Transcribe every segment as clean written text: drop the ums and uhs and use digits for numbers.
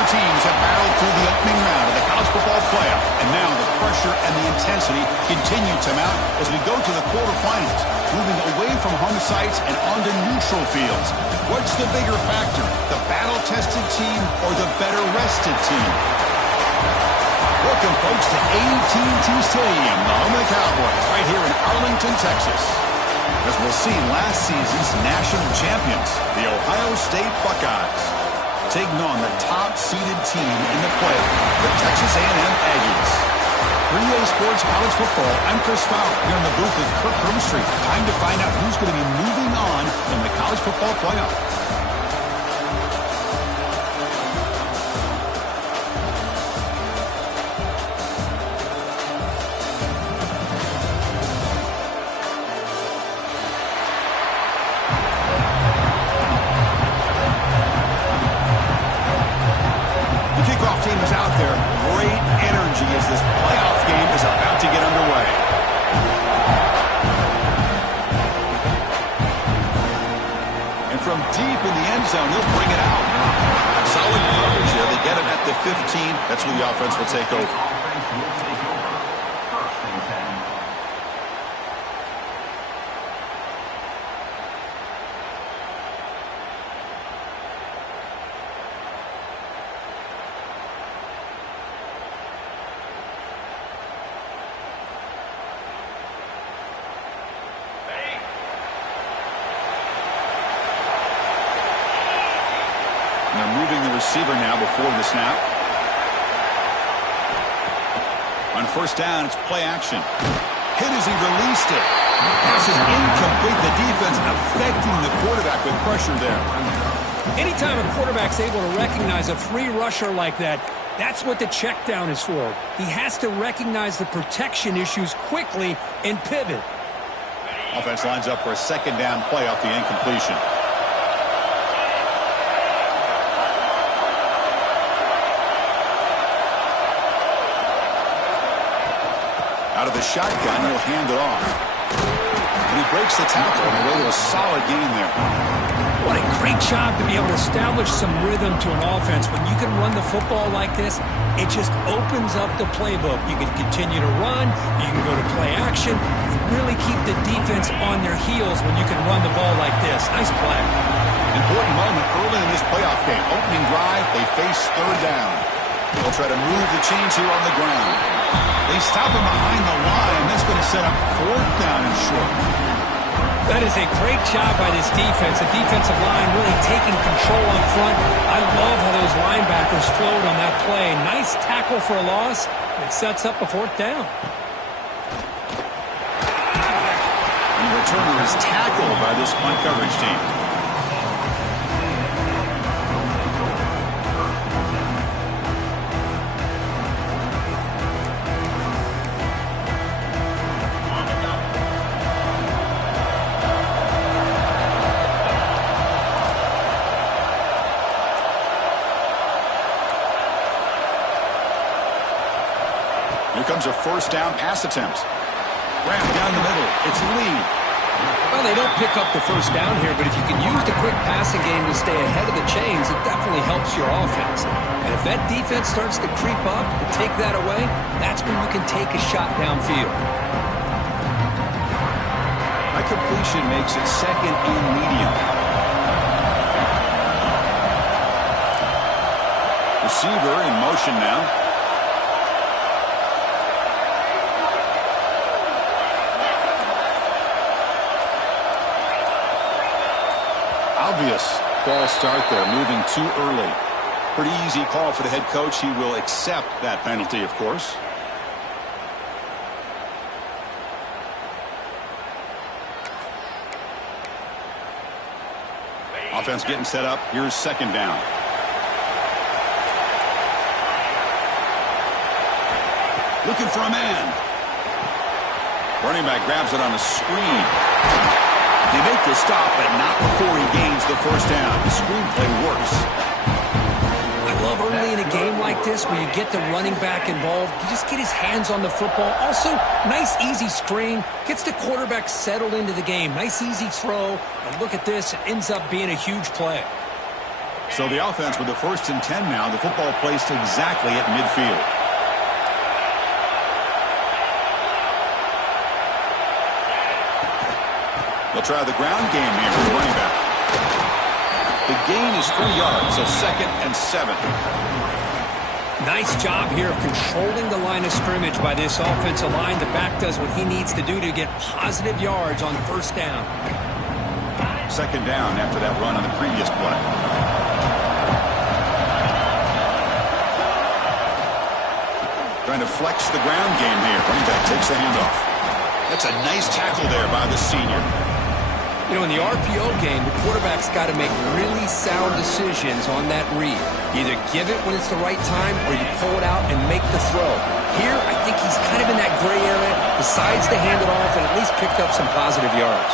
Four teams have battled through the opening round of the college football playoff, and now the pressure and the intensity continue to mount as we go to the quarterfinals, moving away from home sites and onto neutral fields. What's the bigger factor, the battle-tested team or the better-rested team? Welcome, folks, to AT&T Stadium, the home of the Cowboys, right here in Arlington, Texas. As we'll see last season's national champions, the Ohio State Buckeyes, taking on the top-seeded team in the playoff, the Texas A&M Aggies. For EA Sports College Football, I'm Chris Fowler here in the booth with Kirk Herbstreit. Time to find out who's going to be moving on in the college football playoff. Teams out there, great energy as this playoff game is about to get underway. And from deep in the end zone, he'll bring it out. Solid coverage there. They get him at the 15. That's where the offense will take over. They're moving the receiver now before the snap. On first down, it's play action. Hit as he released it. Pass is incomplete. The defense affecting the quarterback with pressure there. Anytime a quarterback's able to recognize a free rusher like that, that's what the check down is for. He has to recognize the protection issues quickly and pivot. Offense lines up for a second down play off the incompletion. Out of the shotgun, he'll hand it off. And he breaks the tackle on the way to a solid gain there. What a great job to be able to establish some rhythm to an offense. When you can run the football like this, it just opens up the playbook. You can continue to run. You can go to play action. You really keep the defense on their heels when you can run the ball like this. Nice play. Important moment early in this playoff game. Opening drive, they face third down. They'll try to move the chains here on the ground. They stop him behind the line. That's going to set up fourth down and short. That is a great job by this defense. The defensive line really taking control up front. I love how those linebackers flowed on that play. Nice tackle for a loss. It sets up a fourth down. And the returner is tackled by this punt coverage team. Here comes a first down pass attempt. Wrapped down the middle. It's Lee. Well, they don't pick up the first down here, but if you can use the quick passing game to stay ahead of the chains, it definitely helps your offense. And if that defense starts to creep up and take that away, that's when you can take a shot downfield. That completion makes it second and medium. Receiver in motion now. Obvious false start there, moving too early. Pretty easy call for the head coach. He will accept that penalty, of course. Offense getting set up. Here's second down. Looking for a man. Running back grabs it on a screen. They make the stop, but not before he gains the first down. The screenplay works. I love early in a game like this where you get the running back involved. You just get his hands on the football. Also, nice easy screen. Gets the quarterback settled into the game. Nice easy throw. And look at this. It ends up being a huge play. So the offense with the 1st and 10 now. The football placed exactly at midfield. They'll try the ground game here with the running back. The gain is 3 yards, so 2nd and 7. Nice job here of controlling the line of scrimmage by this offensive line. The back does what he needs to do to get positive yards on 1st down. 2nd down after that run on the previous play. Trying to flex the ground game here. Running back takes the handoff. That's a nice tackle there by the senior. You know, in the RPO game, the quarterback's got to make really sound decisions on that read. You either give it when it's the right time or you pull it out and make the throw. Here, I think he's kind of in that gray area, decides to hand it off and at least picked up some positive yards.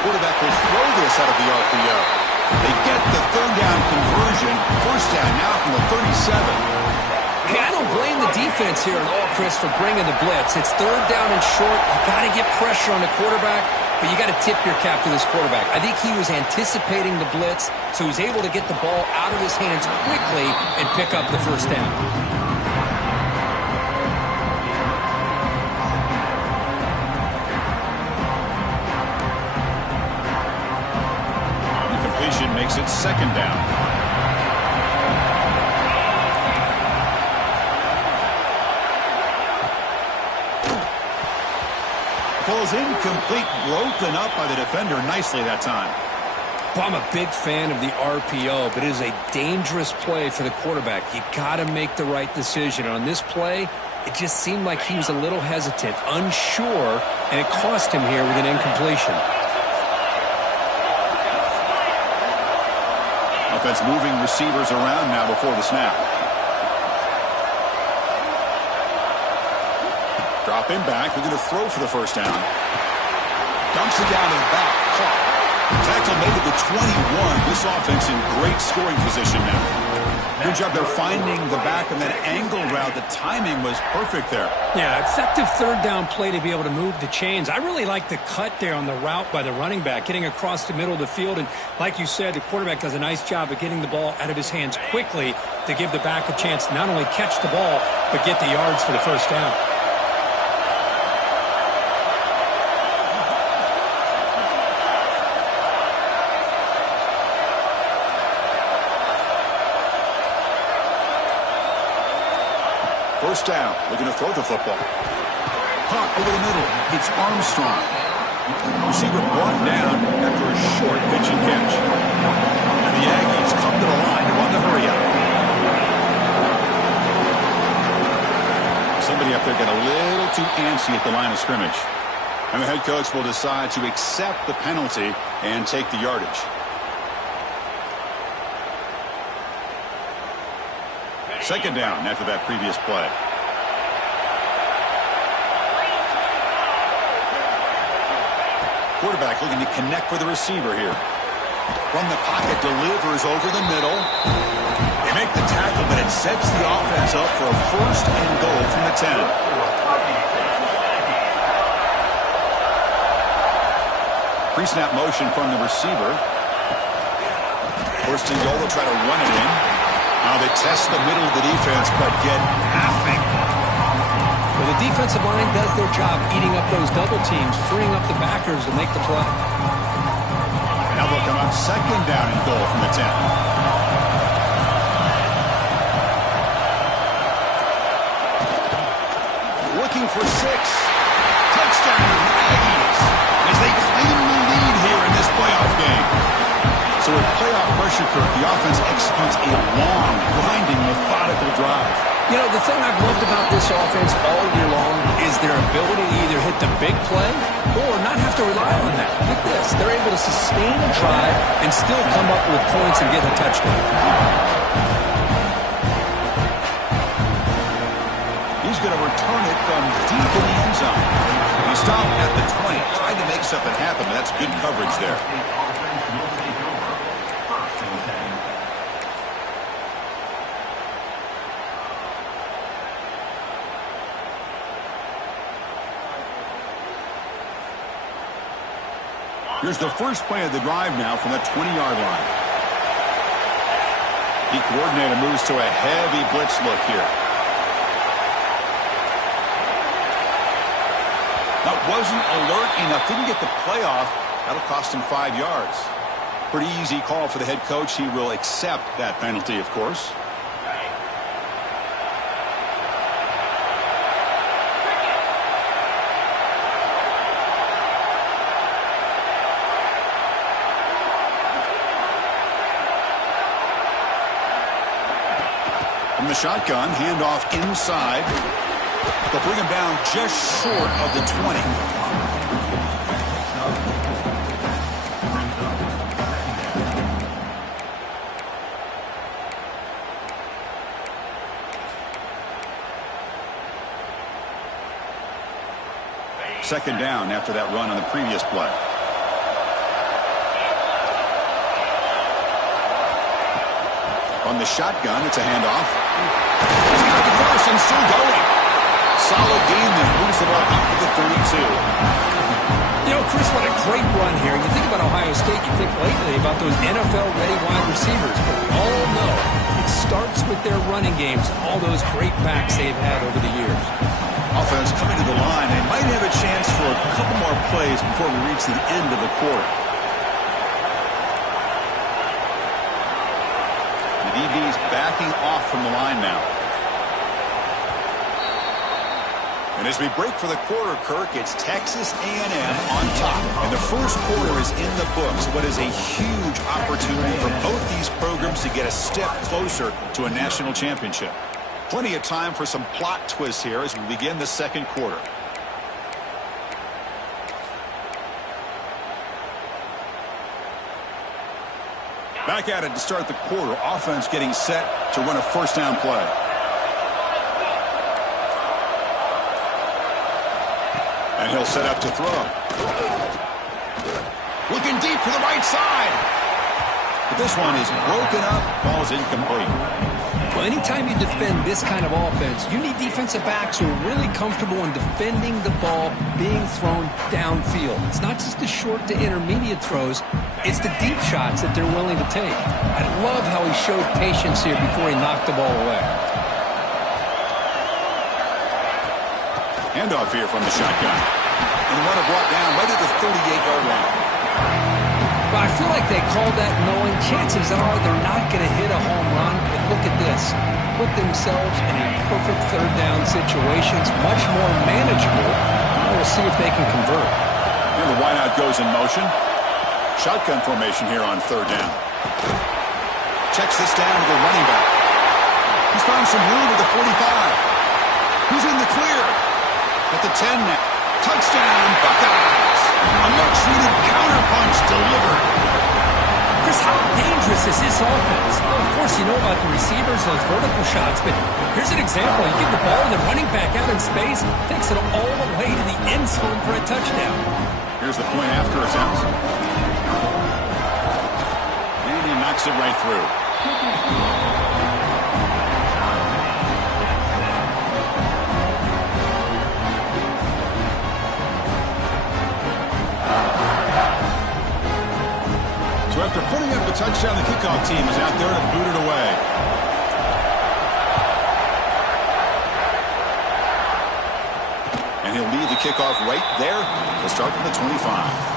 Quarterback will throw this out of the RPO. They get the 3rd down conversion. 1st down now from the 37. Hey, I don't blame the defense here at all, Chris, for bringing the blitz. It's 3rd down and short. You got to get pressure on the quarterback, but you got to tip your cap to this quarterback. I think he was anticipating the blitz, so he's able to get the ball out of his hands quickly and pick up the 1st down. The completion makes it 2nd down. Falls incomplete, broken up by the defender nicely that time. Well, I'm a big fan of the RPO, but it is a dangerous play for the quarterback. You got to make the right decision. On this play, it just seemed like he was a little hesitant, unsure, and it cost him here with an incompletion. Offense moving receivers around now before the snap. Drop him back. They're going to throw for the 1st down. Dumps it down to the back. Caught. Tackle made to the 21. This offense in great scoring position now. Good job. They're finding the back of that angle route. The timing was perfect there. Yeah, effective 3rd down play to be able to move the chains. I really like the cut there on the route by the running back, getting across the middle of the field. And like you said, the quarterback does a nice job of getting the ball out of his hands quickly to give the back a chance to not only catch the ball, but get the yards for the 1st down. First down, looking to throw the football. Caught over the middle. It's Armstrong. Receiver brought down after a short pitch and catch. And the Aggies come to the line to run the hurry up. Somebody up there got a little too antsy at the line of scrimmage. And the head coach will decide to accept the penalty and take the yardage. Second down after that previous play. Quarterback looking to connect with the receiver here. From the pocket, delivers over the middle. They make the tackle, but it sets the offense up for a 1st and goal from the 10. Pre-snap motion from the receiver. 1st and goal, they'll try to run it in. Now they test the middle of the defense, but get nothing. Well, the defensive line does their job eating up those double teams, freeing up the backers to make the play. Now they'll come out 2nd down and goal from the 10. Looking for 6. Touchdown, Aggies, as they claim the lead here in this playoff game. So with playoff pressure, Kirk, the offense executes a long, grinding, methodical drive. You know, the thing I've loved about this offense all year long is their ability to either hit the big play or not have to rely on that. Look at this. They're able to sustain a drive and still come up with points and get a touchdown. He's going to return it from deep in the end zone. He stopped at the 20, tried to make something happen, but that's good coverage there. Here's the first play of the drive now from the 20-yard line. The coordinator moves to a heavy blitz look here. That wasn't alert enough. Didn't get the play off. That'll cost him 5 yards. Pretty easy call for the head coach. He will accept that penalty, of course. From the shotgun, handoff inside. They'll bring him down just short of the 20. Second down after that run on the previous play. On the shotgun, it's a handoff. He's got the first and still going. Solid gain there. Moves the ball up to the 32. You know, Chris, what a great run here. You think about Ohio State, you think lately about those NFL-ready wide receivers. But we all know it starts with their running games, all those great backs they've had over the years. Offense coming to the line. They might have a chance for a couple more plays before we reach the end of the quarter. The DB's backing off from the line now. And as we break for the quarter, Kirk, it's Texas A&M on top. And the first quarter is in the books. What is a huge opportunity for both these programs to get a step closer to a national championship. Plenty of time for some plot twists here as we begin the second quarter. Back at it to start the quarter. Offense getting set to run a first down play. And he'll set up to throw. Looking deep to the right side. But this one is broken up, falls incomplete. Well, anytime you defend this kind of offense, you need defensive backs who are really comfortable in defending the ball being thrown downfield. It's not just the short to intermediate throws, it's the deep shots that they're willing to take. I love how he showed patience here before he knocked the ball away. Handoff here from the shotgun. And the runner brought down right at the 38-yard line. Well, I feel like they called that knowing chances are they're not going to hit a home run. But look at this. Put themselves in a perfect third down situation. It's much more manageable. Now we'll see if they can convert. And the wideout goes in motion. Shotgun formation here on third down. Checks this down to the running back. He's found some room at the 45. He's in the clear. At the 10 now. Touchdown, Buckeyes. A much-needed counterpunch delivered. Chris, how dangerous is this offense? Well, of course, you know about the receivers, those vertical shots, but here's an example. You give the ball and the running back out in space, takes it all the way to the end zone for a touchdown. Here's the point after attempt. And he knocks it right through. So after putting up a touchdown, the kickoff team is out there to boot it away. And he'll leave the kickoff right there. He'll start from the 25.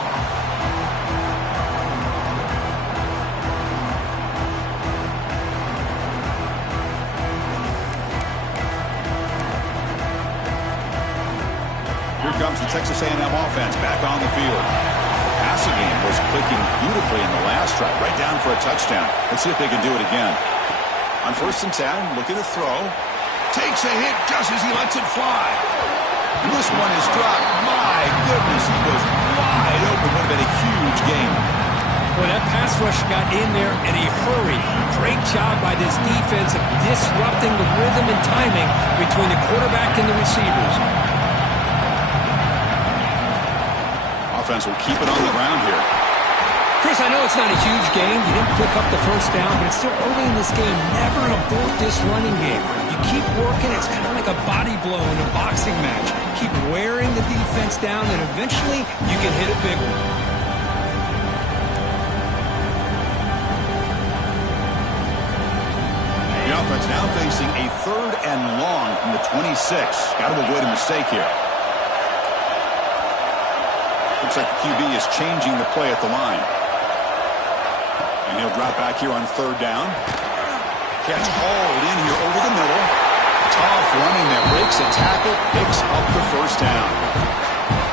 Here comes the Texas A&M offense back on the field. Passing game was clicking beautifully in the last drive, right down for a touchdown. Let's see if they can do it again. On 1st and 10, looking to throw. Takes a hit just as he lets it fly. And this one is dropped. My goodness, he was wide open. Would have been a huge game. Well, that pass rush got in there in a hurry. Great job by this defense of disrupting the rhythm and timing between the quarterback and the receivers. Offense will keep it on the ground here. Chris, I know it's not a huge game. You didn't pick up the first down, but it's still early in this game. Never abort this running game. You keep working. It's kind of like a body blow in a boxing match. Keep wearing the defense down, and eventually you can hit a big one. facing a 3rd and long from the 26. Got to avoid a mistake here. Looks like the QB is changing the play at the line. And he'll drop back here on 3rd down. Catch hauled in here over the middle. Tough running that breaks a tackle, picks up the 1st down.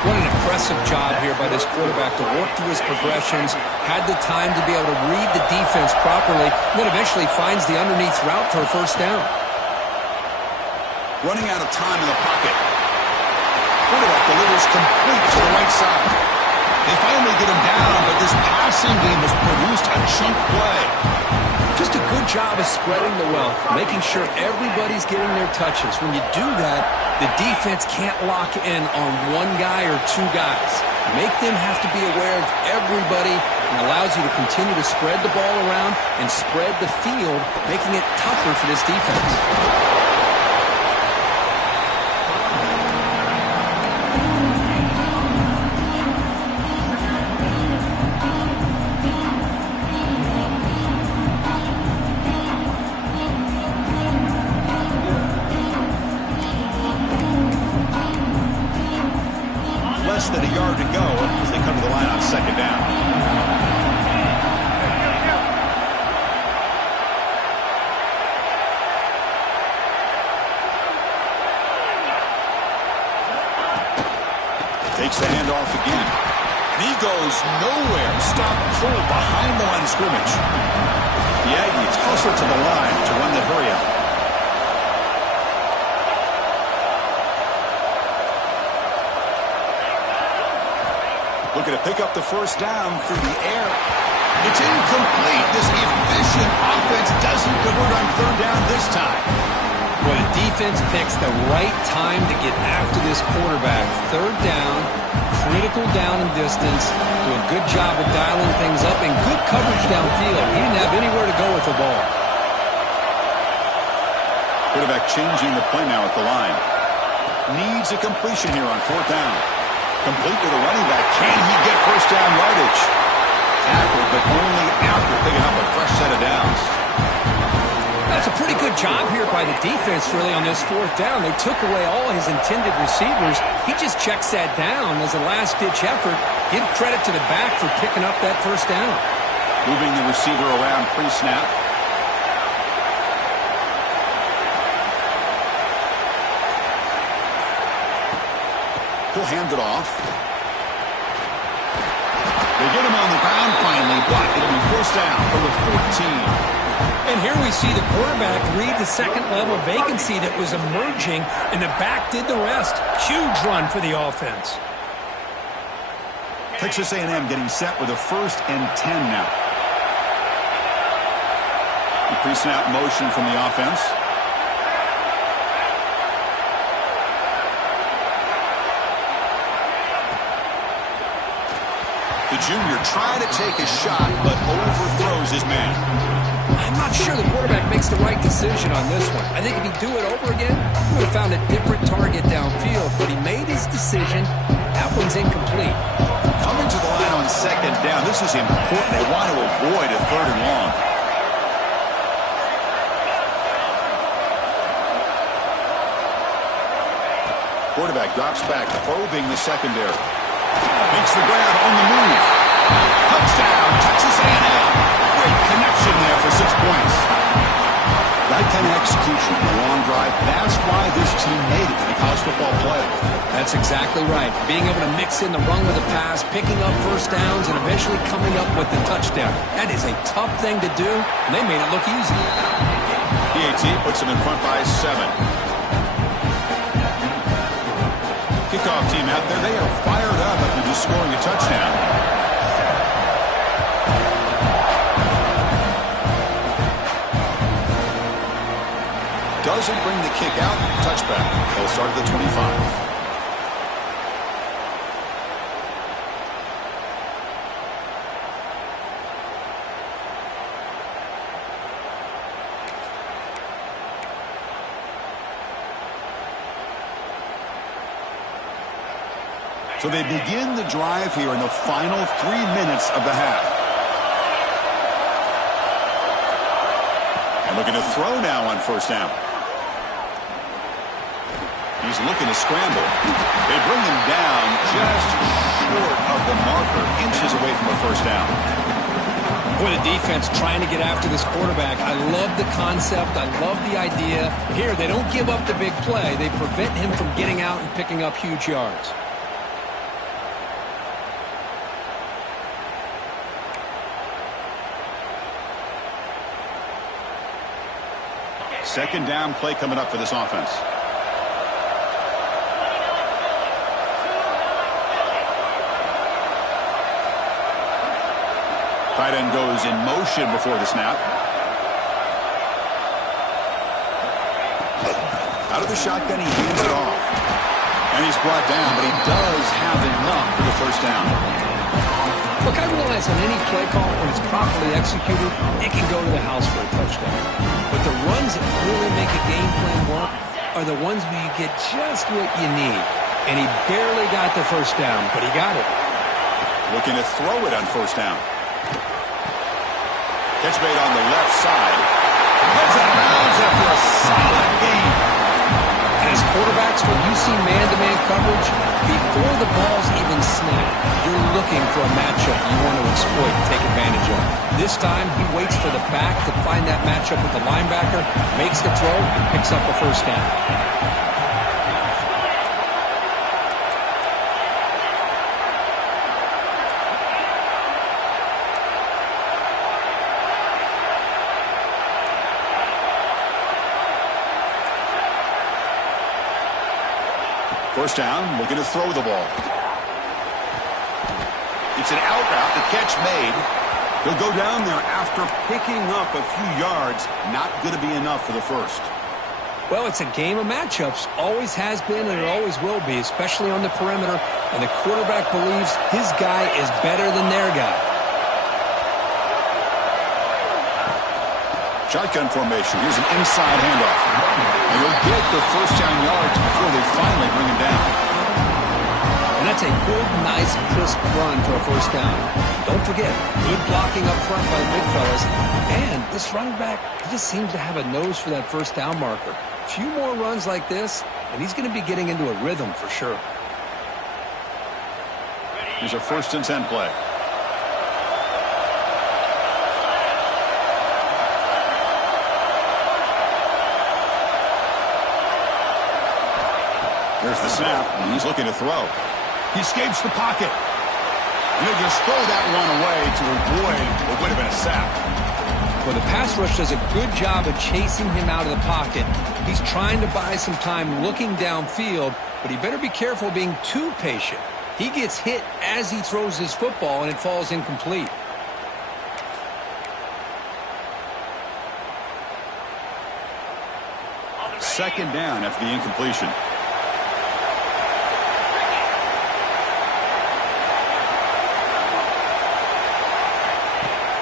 What an impressive job here by this quarterback to work through his progressions, had the time to be able to read the defense properly, and then eventually finds the underneath route for a 1st down. Running out of time in the pocket. Quarterback delivers complete to the right side. They finally get him down, but this passing game has produced a chunk play. Just a good job of spreading the wealth, making sure everybody's getting their touches. When you do that, the defense can't lock in on one guy or 2 guys. Make them have to be aware of everybody, and allows you to continue to spread the ball around and spread the field, making it tougher for this defense. Less than a yard to go as they come to the line on 2nd down. Takes the handoff again. And he goes nowhere. Stop pulled behind the line of scrimmage. The Aggies hustle to the line to run the hurry up. Looking to pick up the 1st down through the air. It's incomplete. This efficient offense doesn't convert on 3rd down this time. Well, the defense picks the right time to get after this quarterback. 3rd down, critical down and distance. Do a good job of dialing things up and good coverage downfield. He didn't have anywhere to go with the ball. Quarterback changing the play now at the line. Needs a completion here on 4th down. Complete to the running back. Can he get 1st down yardage? Tackled, but only after picking up a fresh set of downs. That's a pretty good job here by the defense, really, on this 4th down. They took away all his intended receivers. He just checks that down as a last-ditch effort. Give credit to the back for picking up that 1st down. Moving the receiver around pre-snap. He'll hand it off. They get him on the ground finally, but it'll be 1st down for the 14. And here we see the quarterback read the 2nd-level vacancy that was emerging, and the back did the rest. Huge run for the offense. Texas A&M getting set with a 1st and 10 now. The pre-snap motion from the offense. The junior trying to take a shot, but overthrows his man. I'm not sure the quarterback makes the right decision on this one. I think if he'd do it over again, he would have found a different target downfield, but he made his decision. That one's incomplete. Coming to the line on 2nd down. This is important. They want to avoid a 3rd and long. Quarterback drops back, probing the secondary. Makes the grab on the move. Touchdown, Texas A&M. Great connection there for 6 points. That kind of execution, a long drive, that's why this team made it to the college football playoff. That's exactly right. Being able to mix in the run with the pass, picking up 1st downs, and eventually coming up with the touchdown. That is a tough thing to do, and they made it look easy. PAT puts them in front by 7. Kickoff team out there, they are fired up after just scoring a touchdown. Doesn't bring the kick out, touchback. They'll start at the 25. So they begin the drive here in the final 3 minutes of the half. Looking to throw now on first down. He's looking to scramble. They bring him down just short of the marker, inches away from a first down. Boy, the defense trying to get after this quarterback. I love the concept. I love the idea. Here, they don't give up the big play. They prevent him from getting out and picking up huge yards. Second down play coming up for this offense. Tight end goes in motion before the snap. Out of the shotgun, he hands it off. And he's brought down, but he does have enough for the first down. Look, I realize on any play call, when it's properly executed, it can go to the house for a touchdown. But the runs that really make a game plan work are the ones where you get just what you need. And he barely got the first down, but he got it. Looking to throw it on first down. Catch made on the left side. Gets out of bounds after a solid gain. And as quarterbacks, when you see man-to-man coverage, before the ball's even snapped, you're looking for a matchup you want to exploit and take advantage of. This time, he waits for the back to find that matchup with the linebacker, makes the throw, and picks up the first down. First down, looking to throw the ball. It's an out route, the catch made. He'll go down there after picking up a few yards. Not going to be enough for the first. Well, it's a game of matchups. Always has been and it always will be, especially on the perimeter. And the quarterback believes his guy is better than their guy. Shotgun formation. Here's an inside handoff. And he'll get the first down yards before they finally bring him down. And that's a good, nice, crisp run for a first down. Don't forget, good blocking up front by the big fellas. And this running back, he just seems to have a nose for that first down marker. A few more runs like this, and he's going to be getting into a rhythm for sure. Here's a 1st and 10 play. There's the snap, and he's looking to throw. He escapes the pocket. And he'll just throw that one away to avoid what would have been a sack. Well, the pass rush does a good job of chasing him out of the pocket. He's trying to buy some time looking downfield, but he better be careful being too patient. He gets hit as he throws his football, and it falls incomplete. Second down after the incompletion.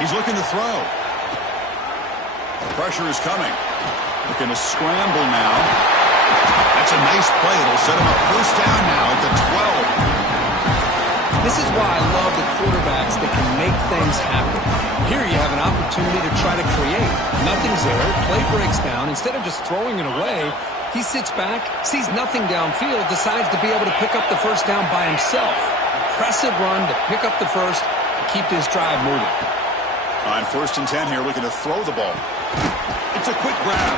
He's looking to throw. Pressure is coming. Looking to scramble now. That's a nice play. It'll set him up first down now at the 12. This is why I love the quarterbacks that can make things happen. Here you have an opportunity to try to create. Nothing's there. Play breaks down. Instead of just throwing it away, he sits back, sees nothing downfield, decides to be able to pick up the first down by himself. Impressive run to pick up the first and keep this drive moving. On 1st and 10 here, looking to throw the ball. It's a quick grab.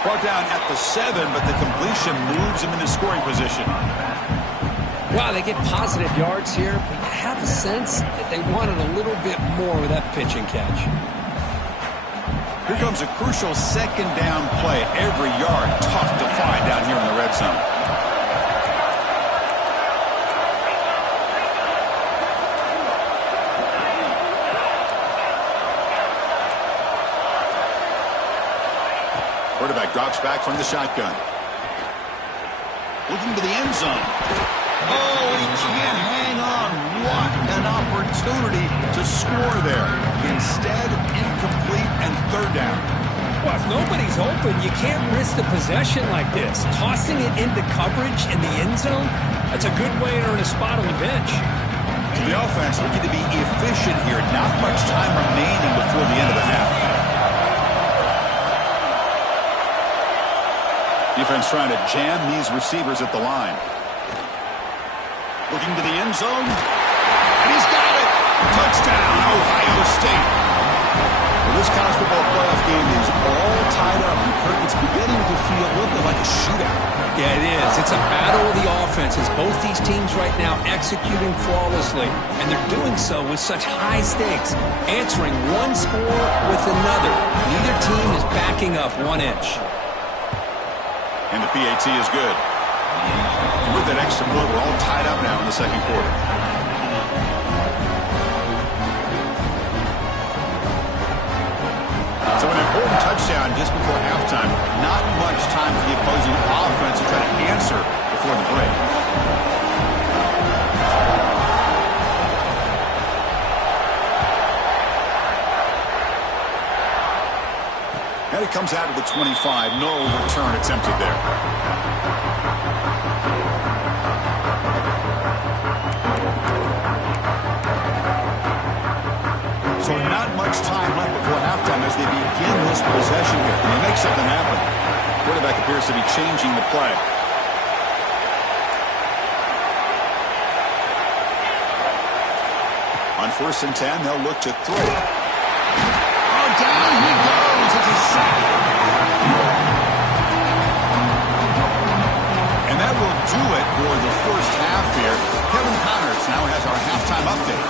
Brought down at the 7, but the completion moves him into scoring position. Wow, they get positive yards here, but you have a sense that they wanted a little bit more with that pitch and catch. Here comes a crucial second down play. Every yard tough to find down here in the red zone. Quarterback drops back from the shotgun. Looking to the end zone. Oh, he can't hang on. What an opportunity to score there. Instead, incomplete and third down. Well, if nobody's open, you can't risk the possession like this. Tossing it into coverage in the end zone, that's a good way to earn a spot on the bench. So the offense looking to be efficient here. Not much time remaining before the end of the half. Defense trying to jam these receivers at the line. Looking to the end zone. And he's got it. Touchdown, Ohio State. Well, this college football playoff game is all tied up. It's beginning to feel a little bit like a shootout. Yeah, it is. It's a battle of the offenses. Both these teams right now executing flawlessly, and they're doing so with such high stakes, answering one score with another. Neither team is backing up 1 inch. And the PAT is good. With that extra point, we're all tied up now in the second quarter. So an important touchdown just before halftime. Not much time for the opposing offense to try to answer before the break. And it comes out of the 25. No return attempted there. So not much time left before halftime as they begin this possession here. Can they make something happen? Quarterback appears to be changing the play. On 1st and 10, they'll look to throw. Oh, down he goes. It's a sack. And that will do it for the first half here. Kevin Connors now has our halftime update.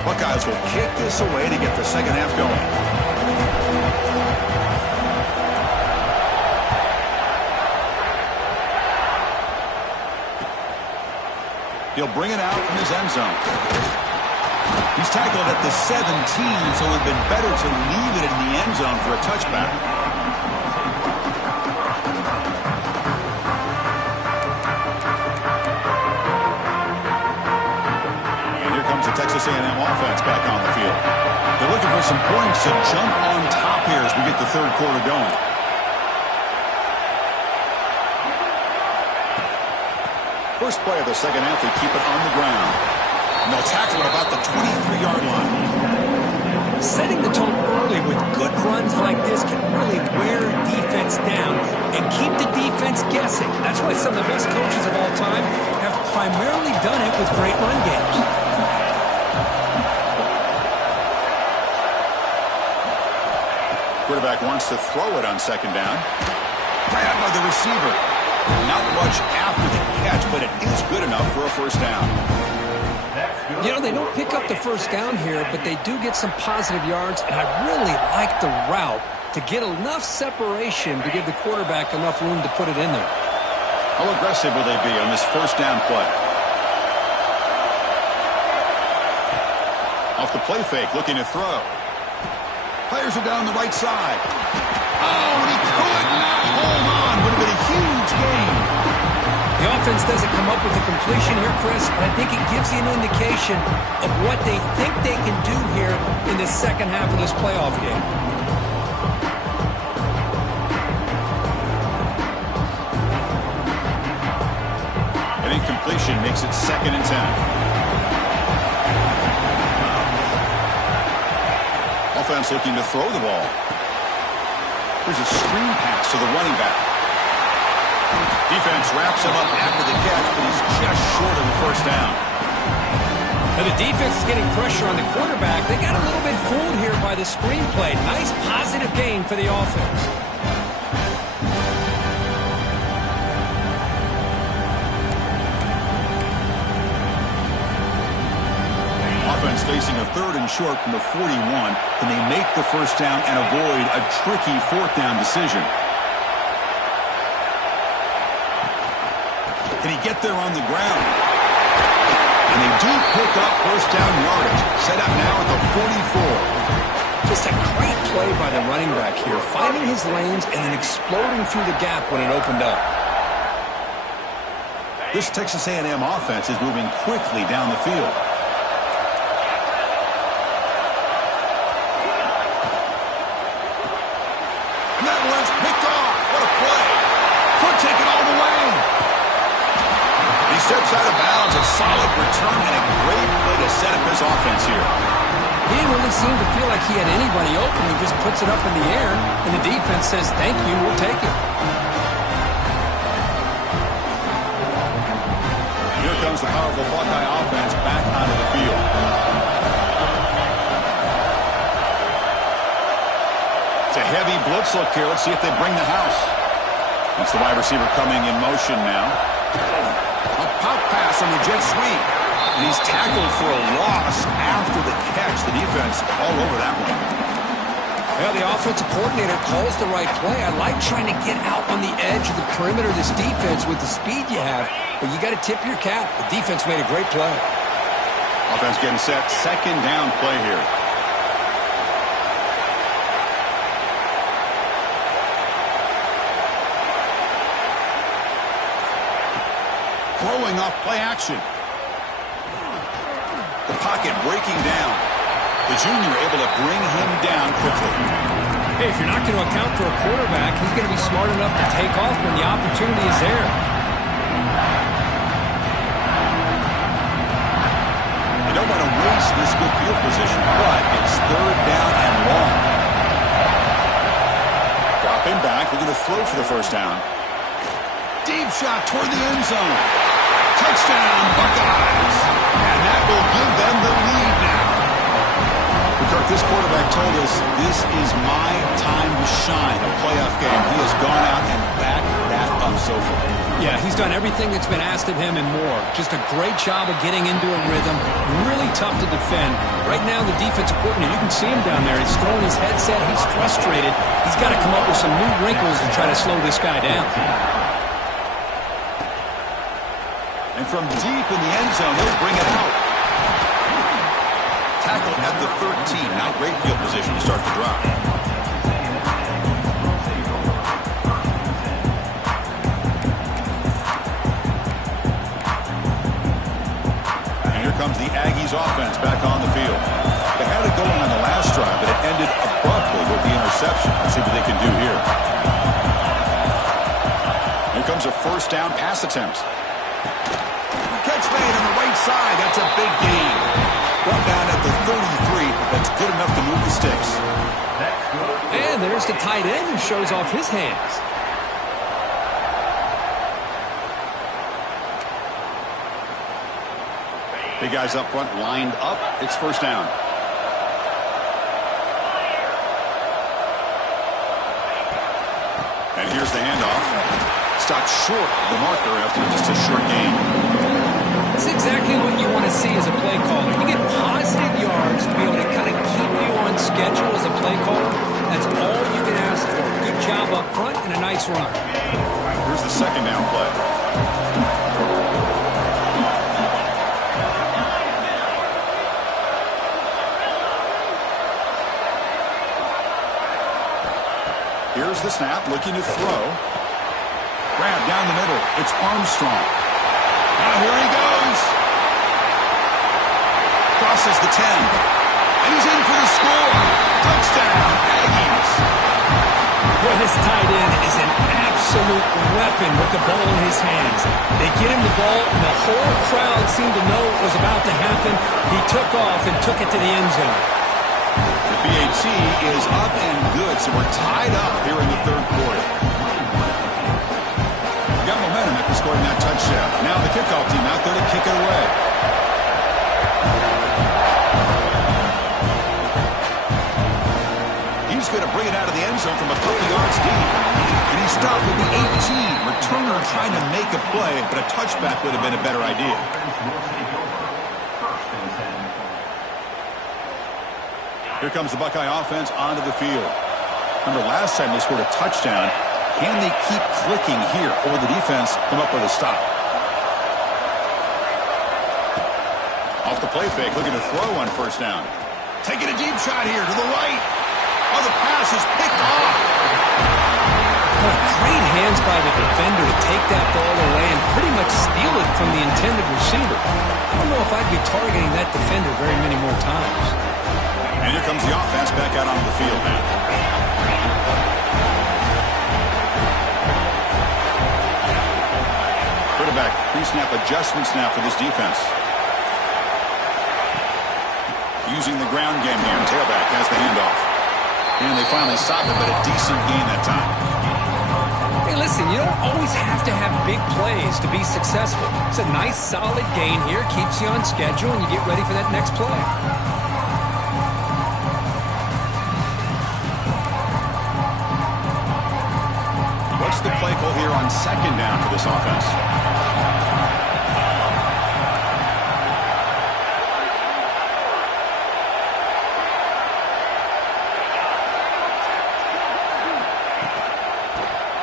Buckeyes will kick this away to get the second half going. He'll bring it out from his end zone. He's tackled at the 17, so it would have been better to leave it in the end zone for a touchback. The Texas A&M offense back on the field. They're looking for some points to jump on top here as we get the third quarter going. First play of the second half, they keep it on the ground. And they'll tackle it about the 23-yard line. Setting the tone early with good runs like this can really wear defense down and keep the defense guessing. That's why some of the best coaches of all time have primarily done it with great run games. Quarterback wants to throw it on second down. Grab by the receiver. Not much after the catch, but it is good enough for a first down. You know, they don't pick up the first down here, but they do get some positive yards, and I really like the route to get enough separation to give the quarterback enough room to put it in there. How aggressive will they be on this first down play? Off the play fake, looking to throw. Players are down the right side. Oh, and he could not hold on. Would have been a huge gain. The offense doesn't come up with a completion here, Chris, but I think it gives you an indication of what they think they can do here in the second half of this playoff game. An incompletion makes it 2nd and 10. Offense looking to throw the ball. There's a screen pass to the running back. Defense wraps him up after the catch, but he's just short of the first down. Now the defense is getting pressure on the quarterback. They got a little bit fooled here by the screen play. Nice positive gain for the offense. Offense facing a 3rd and short from the 41. Can they make the first down and avoid a tricky 4th down decision? Can he get there on the ground? And they do pick up first down yardage. Set up now at the 44. Just a great play by the running back here, finding his lanes and then exploding through the gap when it opened up. This Texas A&M offense is moving quickly down the field. steps out of bounds. A solid return and a great play to set up his offense here. He didn't really seem to feel like he had anybody open. He just puts it up in the air, and the defense says, thank you, we'll take it. Here comes the powerful Buckeye offense back onto the field. It's a heavy blitz look here. Let's see if they bring the house. It's the wide receiver coming in motion now. A pop pass on the jet sweep. And he's tackled for a loss after the catch. The defense all over that one. Well, the offensive coordinator calls the right play. I like trying to get out on the edge of the perimeter of this defense with the speed you have, but you got to tip your cap. The defense made a great play. Offense getting set. Second down play here. Throwing off play action. The pocket breaking down. The junior able to bring him down quickly. Hey, if you're not going to account for a quarterback, he's going to be smart enough to take off when the opportunity is there. You don't want to waste this good field position, but it's third down and long. Dropping back, looking to throw for the first down. Deep shot toward the end zone. Touchdown, Buckeyes. And that will give them the lead now. Kirk, this quarterback told us this is my time to shine, a playoff game. He has gone out and backed that up so far. Yeah, he's done everything that's been asked of him and more. Just a great job of getting into a rhythm. Really tough to defend. Right now, the defensive coordinator, you can see him down there. He's throwing his headset. He's frustrated. He's got to come up with some new wrinkles to try to slow this guy down. And from deep in the end zone, he'll bring it out. Tackle at the 13. Now great field position to start the drive. And here comes the Aggies offense back on the field. They had it going on the last drive, but it ended abruptly with the interception. Let's see what they can do here. Here comes a first down pass attempt. Catch made on the right side. That's a big gain. Brought down at the 33. That's good enough to move the sticks. And there's the tight end who shows off his hands. Big guys up front lined up. It's first down. And here's the handoff. Stopped short of the marker after just a short gain. It's exactly what you want to see as a play caller. You get positive yards to be able to kind of keep you on schedule as a play caller. That's all you can ask for. Good job up front and a nice run. Here's the second down play. Here's the snap, looking to throw. Grab down the middle. It's Armstrong. Now here he goes. Crosses the 10. And he's in for the score. Touchdown, Aggies. Well, this tight end is an absolute weapon with the ball in his hands. They get him the ball, and the whole crowd seemed to know what was about to happen. He took off and took it to the end zone. The BAT is up and good, so we're tied up here in the third quarter. Got momentum after scoring that touchdown. Now the kickoff team out there to kick it away. He's going to bring it out of the end zone from a couple yards deep. And he stopped with the 18. Returner trying to make a play, but a touchback would have been a better idea. Here comes the Buckeye offense onto the field. Remember, last time they scored a touchdown. Can they keep clicking here, or the defense come up with a stop? Off the play fake, looking to throw on first down. Taking a deep shot here to the right. Oh, the pass is picked off. Well, great hands by the defender to take that ball away and pretty much steal it from the intended receiver. I don't know if I'd be targeting that defender very many more times. And here comes the offense back out onto the field now. Quarterback pre-snap adjustments now for this defense. Using the ground game here. Tailback has the handoff. And they finally stop it, but a decent gain that time. Hey, listen, you don't always have to have big plays to be successful. It's a nice, solid gain here. Keeps you on schedule, and you get ready for that next play. What's the play call here on second down for this offense?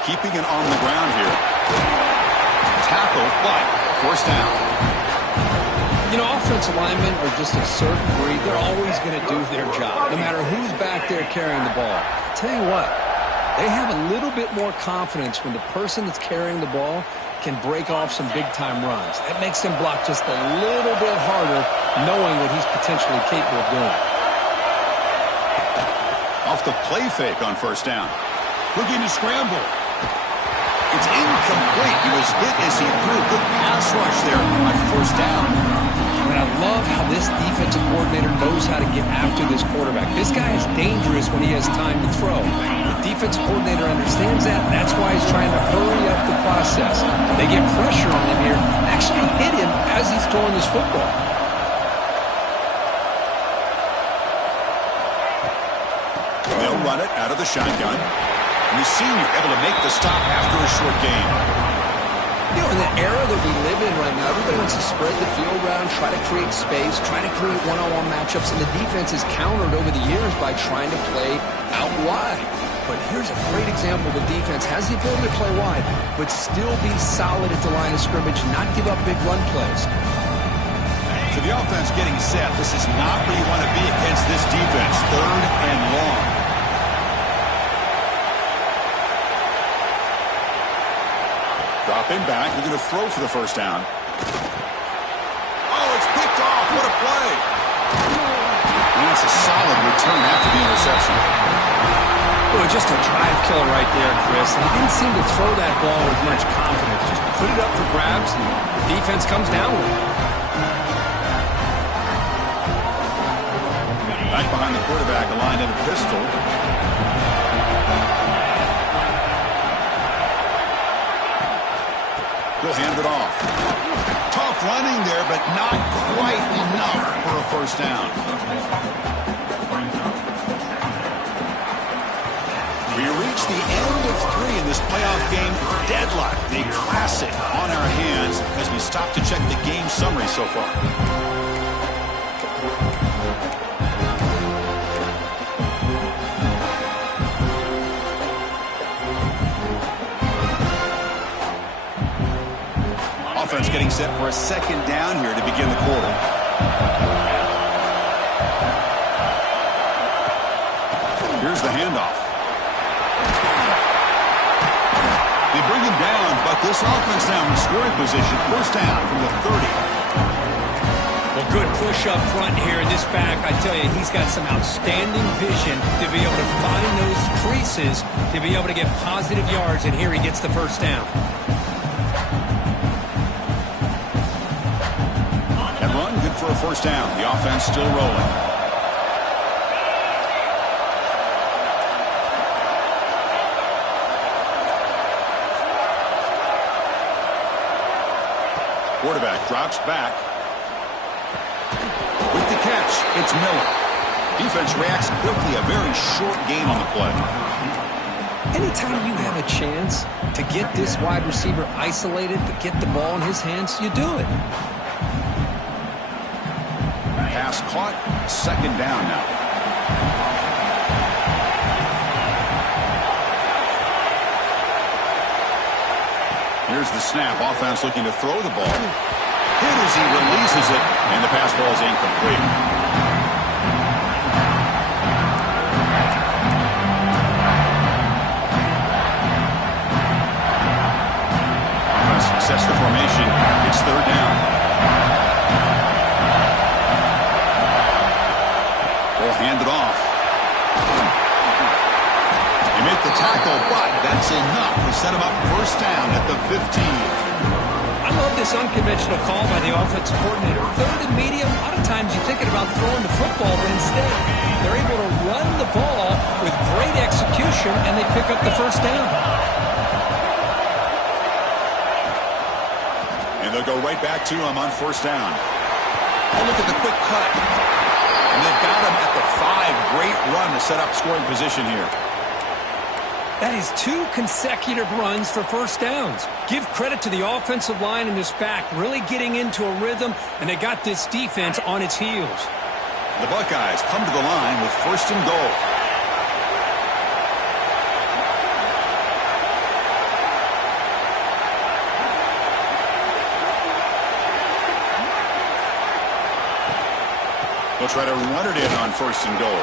Keeping it on the ground here. Tackle, but first down. You know, offensive linemen are just a certain breed. They're always going to do their job, no matter who's back there carrying the ball. I'll tell you what, they have a little bit more confidence when the person that's carrying the ball can break off some big-time runs. That makes him block just a little bit harder, knowing what he's potentially capable of doing. Off the play fake on first down. Looking to scramble. It's incomplete. He was hit as he threw a good pass rush there on first down. And I love how this defensive coordinator knows how to get after this quarterback. This guy is dangerous when he has time to throw. The defensive coordinator understands that. That's why he's trying to hurry up the process. They get pressure on him here, actually hit him as he's throwing this football. They'll run it out of the shotgun. And the senior able to make the stop after a short gain. You know, in the era that we live in right now, everybody wants to spread the field around, try to create space, try to create one-on-one matchups, and the defense is countered over the years by trying to play out wide. But here's a great example. The defense has the ability to play wide, but still be solid at the line of scrimmage, not give up big run plays. For the offense getting set, this is not where you want to be against this defense. Third and long. Dropping back, looking to throw for the first down. Oh, it's picked off. What a play. And that's a solid return after the interception. Well, just a drive killer right there, Chris. And he didn't seem to throw that ball with much confidence. Just put it up for grabs, and the defense comes down with it. Back behind the quarterback, a line in a pistol. He'll hand it off. Tough running there, but not quite enough for a first down. We reach the end of 3 in this playoff game. Deadlock, a classic on our hands as we stop to check the game summary so far. Offense getting set for a second down here to begin the quarter. Here's the handoff. They bring him down, but this offense now in scoring position. First down from the 30. Well, good push up front here in this back. I tell you, he's got some outstanding vision to be able to find those creases, to be able to get positive yards, and here he gets the first down. For a first down. The offense still rolling. Quarterback drops back. With the catch, it's Miller. Defense reacts quickly. A very short gain on the play. Anytime you have a chance to get this wide receiver isolated, to get the ball in his hands, you do it. Pass caught, second down now. Here's the snap. Offense looking to throw the ball. Hit as he releases it, and the pass ball is incomplete. Offense sets the formation. It's third down. Hand it off. You make the tackle, but that's enough to set him up first down at the 15. I love this unconventional call by the offensive coordinator. Third and medium, a lot of times you're thinking about throwing the football, but instead they're able to run the ball with great execution, and they pick up the first down. And they'll go right back to him on first down. Oh, look at the quick cut. And they've got him at the 5. Great run to set up scoring position here. That is 2 consecutive runs for first downs. Give credit to the offensive line and this back, really getting into a rhythm, and they got this defense on its heels. The Buckeyes come to the line with first and goal. They'll try to run it in on first and goal.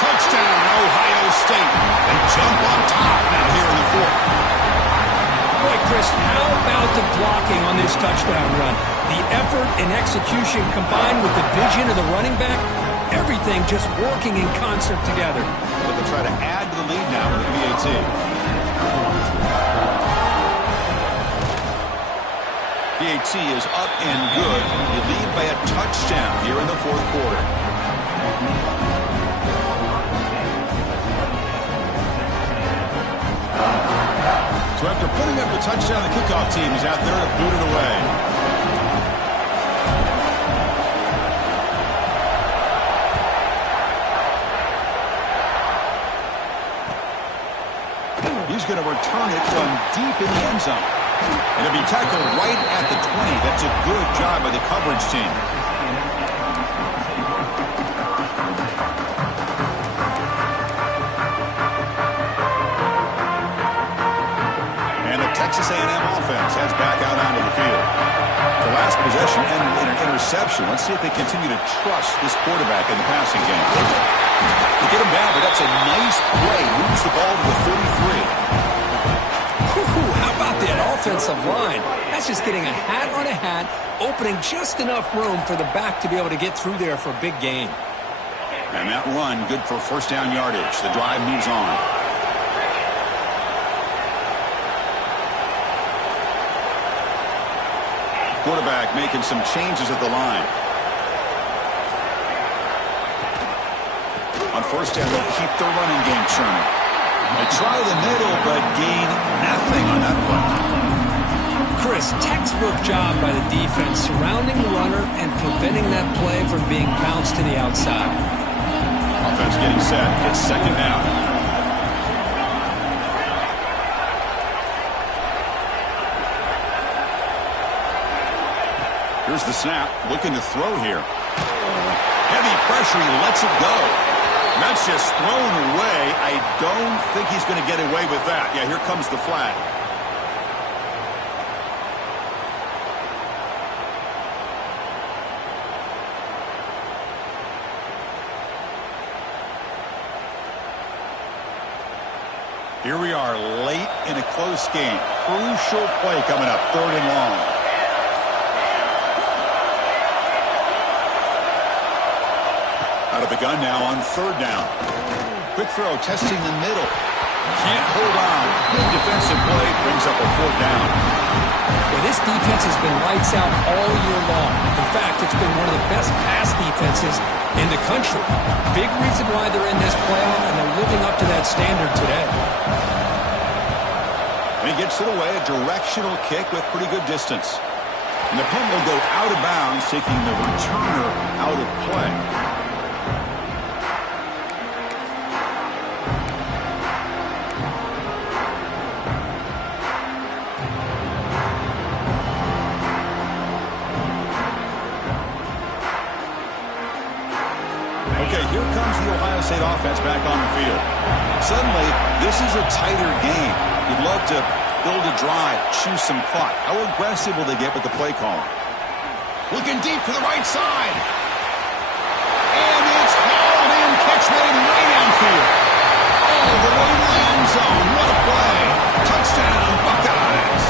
Touchdown, Ohio State. They jump on top now here in the 4th. Boy, Chris, how about the blocking on this touchdown run? The effort and execution combined with the vision of the running back, everything just working in concert together. But they'll try to add to the lead now with the PAT. PAT is up and good. You lead by a touchdown here in the 4th quarter. So after putting up a touchdown, the kickoff team is out there to boot it away. He's going to return it from deep in the end zone. And it'll be tackled right at the 20. That's a good job by the coverage team. Texas A&M offense heads back out onto the field. The last possession ended in an interception. Let's see if they continue to trust this quarterback in the passing game. They get him down, but that's a nice play. Moves the ball to the 33. How about that offensive line? That's just getting a hat on a hat, opening just enough room for the back to be able to get through there for a big gain. And that run, good for first down yardage. The drive moves on. Quarterback making some changes at the line. On first down, they'll keep their running game churning. They try the middle, but gain nothing on that one. Chris, textbook job by the defense surrounding the runner and preventing that play from being bounced to the outside. Offense getting set. It's second down. Here's the snap, looking to throw here. Heavy pressure, he lets it go. That's just thrown away. I don't think he's going to get away with that. Yeah, here comes the flag. Here we are late in a close game. Crucial play coming up, 3rd and long. Out of the gun now on 3rd down. Quick throw, testing the middle. Can't hold on. Good defensive play, brings up a 4th down. Well, this defense has been lights out all year long. In fact, it's been one of the best pass defenses in the country. Big reason why they're in this playoff, and they're living up to that standard today. And he gets it away, a directional kick with pretty good distance. And the punt will go out of bounds, taking the returner out of play. Okay, here comes the Ohio State offense back on the field. Suddenly, this is a tighter game. You'd love to build a drive, choose some clock. How aggressive will they get with the play call? Looking deep to the right side. And it's hauled in, catch made way downfield. All the way to the end zone. What a play. Touchdown, Buckeyes.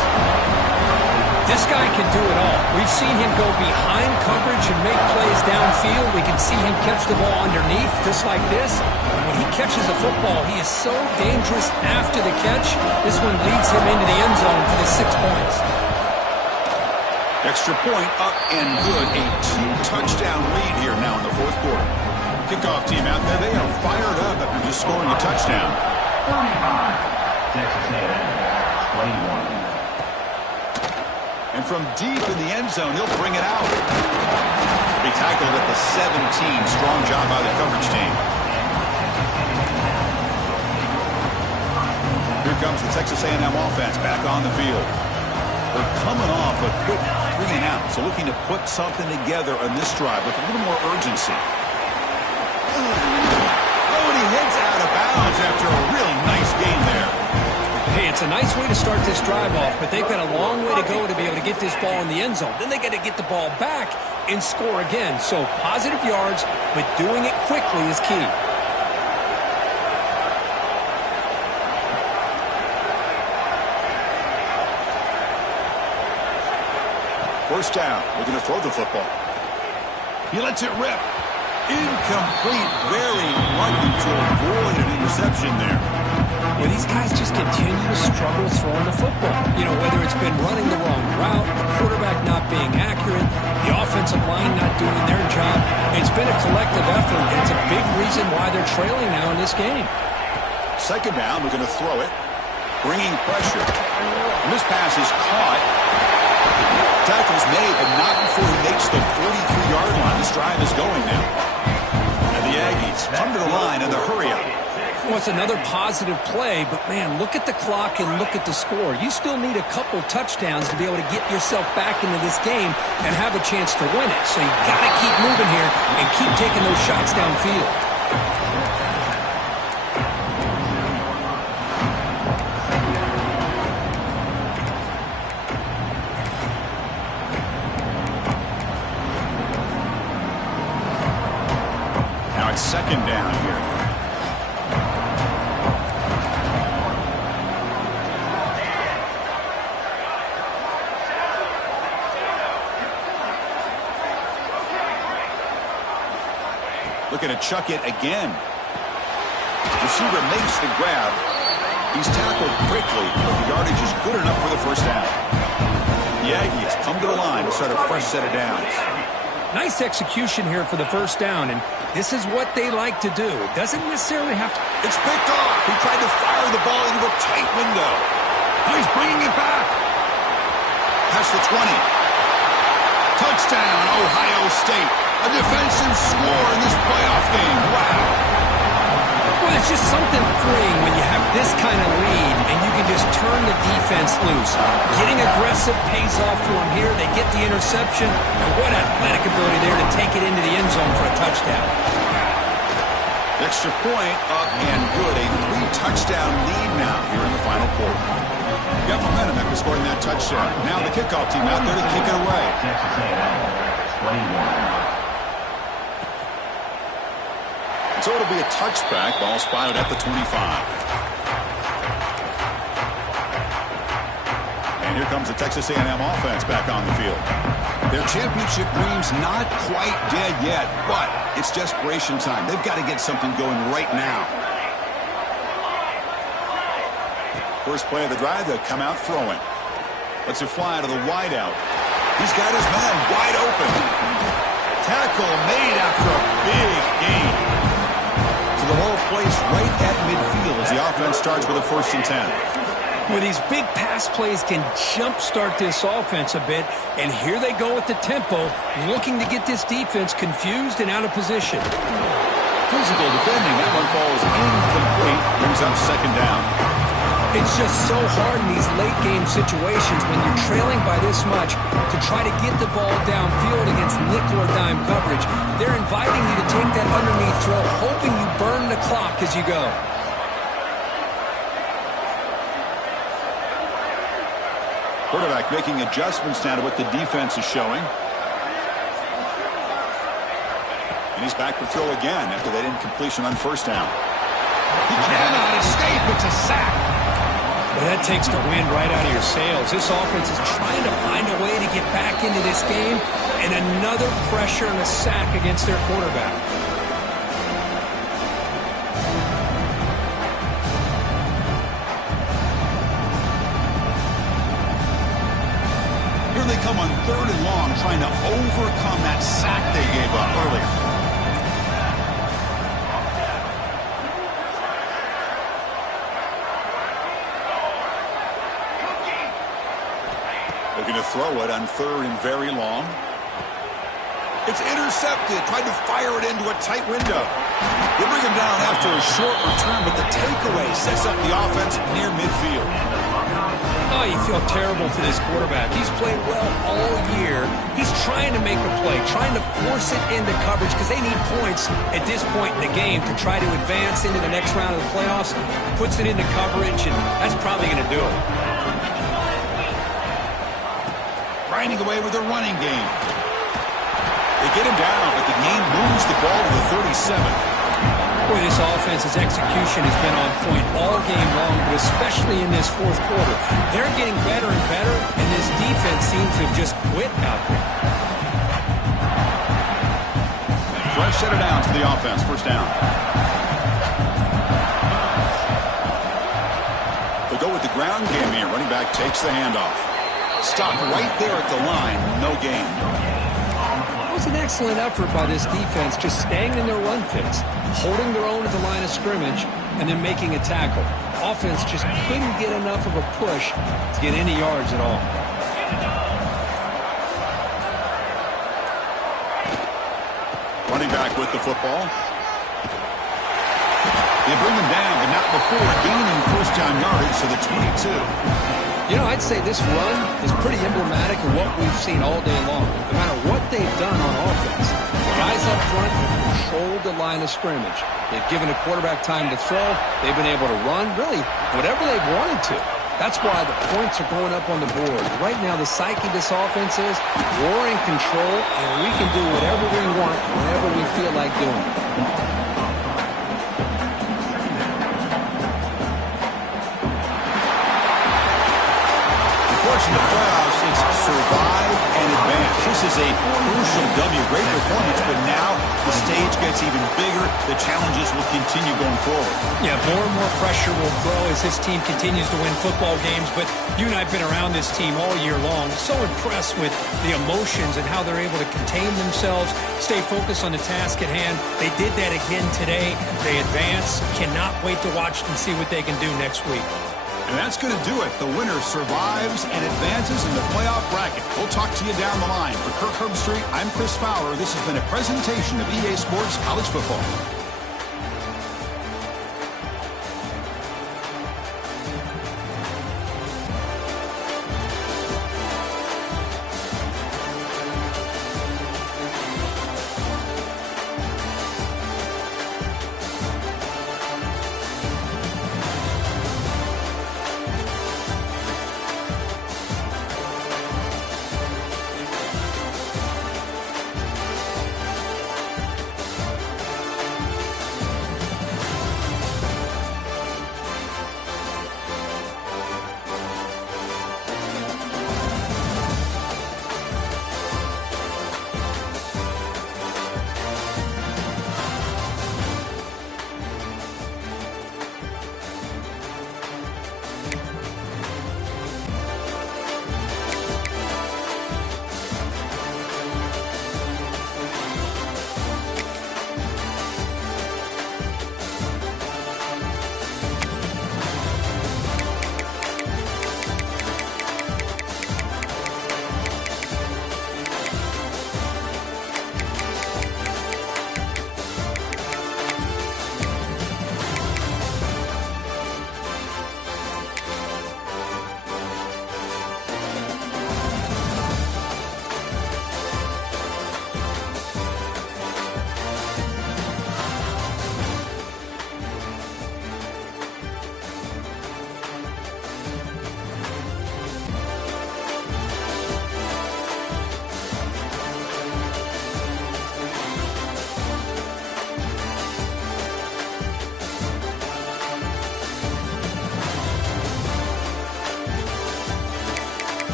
This guy can do it all. We've seen him go behind coverage and make plays downfield. We can see him catch the ball underneath, just like this. And when he catches a football, he is so dangerous after the catch. This one leads him into the end zone for the 6 points. Extra point up and good. A 2-touchdown lead here now in the fourth quarter. Kickoff team out there. They are fired up after just scoring a touchdown. 35, Texas A&M, 21. And from deep in the end zone, he'll bring it out. He tackled at the 17. Strong job by the coverage team. Here comes the Texas A&M offense back on the field. They're coming off a quick 3 and out, so looking to put something together on this drive with a little more urgency. Oh, and he heads out of bounds after a really nice game there. Hey, it's a nice way to start this drive off, but they've got a long way to go to be able to get this ball in the end zone. Then they got to get the ball back and score again. So positive yards, but doing it quickly is key. First down. We're going to throw the football. He lets it rip. Incomplete. Very lucky to avoid an interception there. Well, these guys just continue to struggle throwing the football. You know, whether it's been running the wrong route, the quarterback not being accurate, the offensive line not doing their job. It's been a collective effort, and it's a big reason why they're trailing now in this game. Second down. We're going to throw it. Bringing pressure. And this pass is caught. Tackle's made, but not before he makes the 43-yard line. This drive is going now. And the Aggies come to the line in the hurry-up. Well, it's another positive play, but, man, look at the clock and look at the score. You still need a couple touchdowns to be able to get yourself back into this game and have a chance to win it. So you got to keep moving here and keep taking those shots downfield. Second down here. Looking to chuck it again. Receiver makes the grab. He's tackled quickly, but the yardage is good enough for the first down. The Aggies come to the line to start a fresh set of downs. Nice execution here for the first down, and this is what they like to do. It doesn't necessarily have to. It's picked off. He tried to fire the ball into a tight window. Now he's bringing it back. Past the 20. Touchdown, Ohio State. A defensive score in this playoff game. Wow. Well, it's just something freeing when you have this kind of lead and you can just turn the defense loose. Getting aggressive pays off for them here. They get the interception, and what athletic ability there to take it into the end zone for a touchdown. Extra point up and good. A 3-touchdown lead now here in the final quarter. Got momentum after scoring that touchdown. Now the kickoff team out there to kick it away. Texas A&M, 21. So it'll be a touchback. Ball spotted at the 25. And here comes the Texas A&M offense back on the field. Their championship dreams not quite dead yet, but it's desperation time. They've got to get something going right now. First play of the drive, they'll come out throwing. Lets it fly to the wideout. He's got his man wide open. Tackle made after a big gain. The whole place right at midfield as the offense starts with a 1st and 10. Well, these big pass plays can jumpstart this offense a bit, and here they go with the tempo, looking to get this defense confused and out of position. Physical defending. That one falls incomplete. Brings up second down. It's just so hard in these late-game situations when you're trailing by this much to try to get the ball downfield against nickel or dime coverage. They're inviting you to take that underneath throw, hoping you burn the clock as you go. Quarterback making adjustments now to what the defense is showing. And he's back to throw again after that incompletion on first down. He cannot escape. It's a sack. Well, that takes the wind right out of your sails. This offense is trying to find a way to get back into this game, and another pressure and a sack against their quarterback. Here they come on 3rd and trying to overcome that sack they gave up earlier. Looking to throw it on 3rd and very long. It's intercepted. Tried to fire it into a tight window. They bring him down after a short return, but the takeaway sets up the offense near midfield. Oh, you feel terrible for this quarterback. He's played well all year. He's trying to make a play, trying to force it into coverage because they need points at this point in the game to try to advance into the next round of the playoffs. Puts it into coverage, and that's probably going to do it. Grinding away with a running game. They get him down, but the game moves the ball to the 37. Boy, this offense's execution has been on point all game long, but especially in this fourth quarter. They're getting better and better, and this defense seems to have just quit out there. Fresh set it down to the offense. First down. They go with the ground game here. Running back takes the handoff. Stopped right there at the line. No gain. It was an excellent effort by this defense, just staying in their run fits, holding their own at the line of scrimmage, and then making a tackle. Offense just couldn't get enough of a push to get any yards at all. Running back with the football. They bring him down, but not before gaining first down yardage to the 22. You know, I'd say this run is pretty emblematic of what we've seen all day long. No matter what they've done on offense, the guys up front have controlled the line of scrimmage. They've given the quarterback time to throw. They've been able to run, really, whatever they've wanted to. That's why the points are going up on the board. Right now, the psyche of this offense is we're in control, and we can do whatever we want whenever we feel like doing it. In the playoffs, it's survive and advance. This is a crucial W. Great performance, but now the stage gets even bigger. The challenges will continue going forward. Yeah, more and more pressure will grow as this team continues to win football games, but you and I have been around this team all year long. So impressed with the emotions and how they're able to contain themselves, stay focused on the task at hand. They did that again today. They advance. Cannot wait to watch and see what they can do next week. And that's going to do it. The winner survives and advances in the playoff bracket. We'll talk to you down the line. For Kirk Herbstreit, I'm Chris Fowler. This has been a presentation of EA Sports College Football.